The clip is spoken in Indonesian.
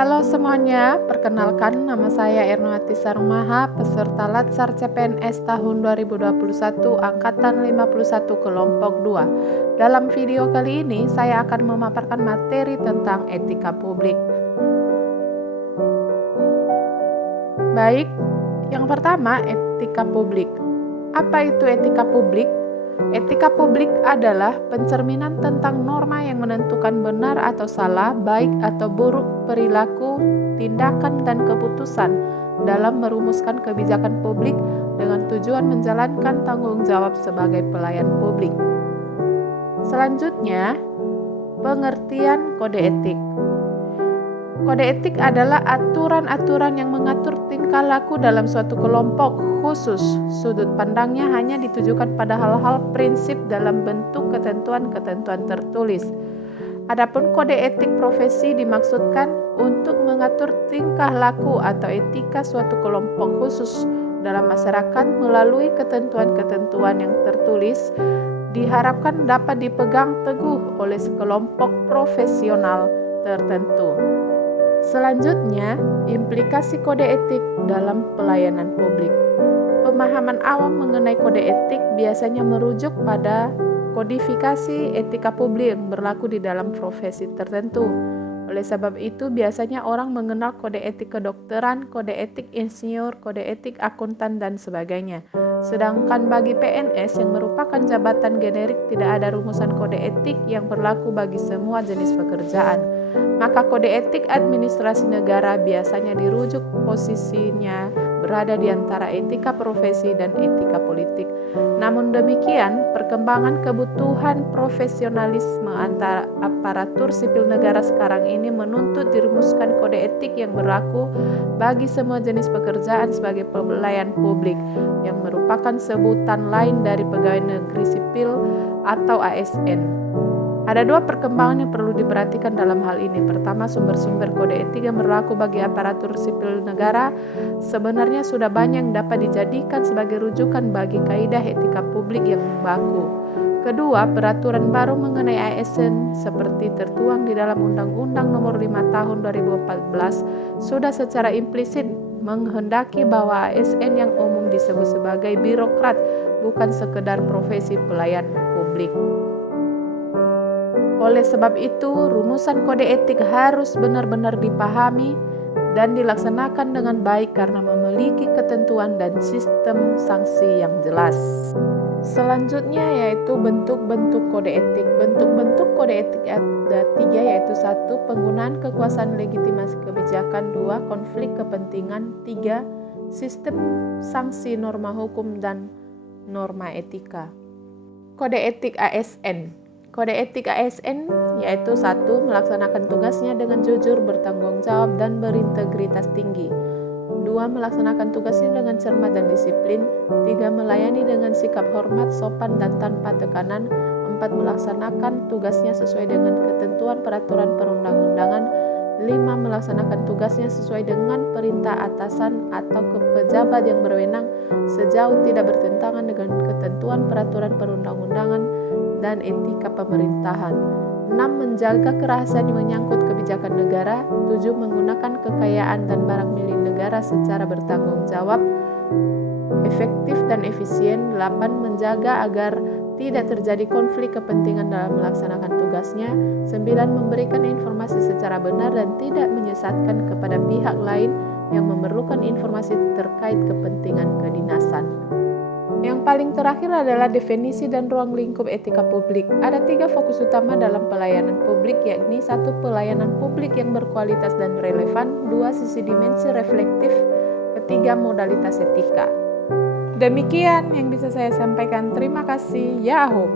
Halo semuanya, perkenalkan nama saya Ernawati Sarumaha, peserta Latsar CPNS tahun 2021 Angkatan 51 Kelompok 2. Dalam video kali ini, saya akan memaparkan materi tentang etika publik. Baik, yang pertama, etika publik. Apa itu etika publik? Etika publik adalah pencerminan tentang norma yang menentukan benar atau salah, baik atau buruk perilaku, tindakan, dan keputusan dalam merumuskan kebijakan publik dengan tujuan menjalankan tanggung jawab sebagai pelayan publik. Selanjutnya, pengertian kode etik. Kode etik adalah aturan-aturan yang mengatur tingkah laku dalam suatu kelompok khusus. Sudut pandangnya hanya ditujukan pada hal-hal prinsip dalam bentuk ketentuan-ketentuan tertulis. Adapun kode etik profesi dimaksudkan untuk mengatur tingkah laku atau etika suatu kelompok khusus dalam masyarakat melalui ketentuan-ketentuan yang tertulis, diharapkan dapat dipegang teguh oleh sekelompok profesional tertentu. Selanjutnya, implikasi kode etik dalam pelayanan publik. Pemahaman awam mengenai kode etik biasanya merujuk pada kodifikasi etika publik yang berlaku di dalam profesi tertentu. Oleh sebab itu, biasanya orang mengenal kode etik kedokteran, kode etik insinyur, kode etik akuntan, dan sebagainya. Sedangkan bagi PNS yang merupakan jabatan generik, tidak ada rumusan kode etik yang berlaku bagi semua jenis pekerjaan. Maka kode etik administrasi negara biasanya dirujuk posisinya berada di antara etika profesi dan etika politik. Namun demikian, perkembangan kebutuhan profesionalisme antara aparatur sipil negara sekarang ini menuntut dirumuskan kode etik yang berlaku bagi semua jenis pekerjaan sebagai pelayan publik, yang merupakan sebutan lain dari pegawai negeri sipil atau ASN. Ada dua perkembangan yang perlu diperhatikan dalam hal ini. Pertama, sumber-sumber kode etik yang berlaku bagi aparatur sipil negara sebenarnya sudah banyak yang dapat dijadikan sebagai rujukan bagi kaidah etika publik yang baku. Kedua, peraturan baru mengenai ASN seperti tertuang di dalam Undang-Undang Nomor 5 Tahun 2014 sudah secara implisit menghendaki bahwa ASN yang umum disebut sebagai birokrat, bukan sekedar profesi pelayan publik. Oleh sebab itu, rumusan kode etik harus benar-benar dipahami dan dilaksanakan dengan baik karena memiliki ketentuan dan sistem sanksi yang jelas. Selanjutnya yaitu bentuk-bentuk kode etik. Bentuk-bentuk kode etik ada 3, yaitu 1. Penggunaan kekuasaan legitimasi kebijakan, 2. Konflik kepentingan, 3. Sistem sanksi norma hukum dan norma etika. Kode etik ASN. Kode etik ASN yaitu 1. Melaksanakan tugasnya dengan jujur, bertanggung jawab, dan berintegritas tinggi. 2. Melaksanakan tugasnya dengan cermat dan disiplin. 3. Melayani dengan sikap hormat, sopan, dan tanpa tekanan. 4. Melaksanakan tugasnya sesuai dengan ketentuan peraturan perundang-undangan. 5. Melaksanakan tugasnya sesuai dengan perintah atasan atau pejabat yang berwenang sejauh tidak bertentangan dengan ketentuan peraturan perundang-undangan dan etika pemerintahan. 6. Menjaga kerahasiaan yang menyangkut kebijakan negara. 7. Menggunakan kekayaan dan barang milik negara secara bertanggung jawab, efektif, dan efisien. 8. Menjaga agar tidak terjadi konflik kepentingan dalam melaksanakan tugasnya. 9. Memberikan informasi secara benar dan tidak menyesatkan kepada pihak lain yang memerlukan informasi terkait kepentingan kedinasan. Yang paling terakhir adalah definisi dan ruang lingkup etika publik. Ada 3 fokus utama dalam pelayanan publik, yakni 1. Pelayanan publik yang berkualitas dan relevan. 2. Sisi dimensi reflektif. 3. Modalitas etika. Demikian yang bisa saya sampaikan. Terima kasih. Yahoo!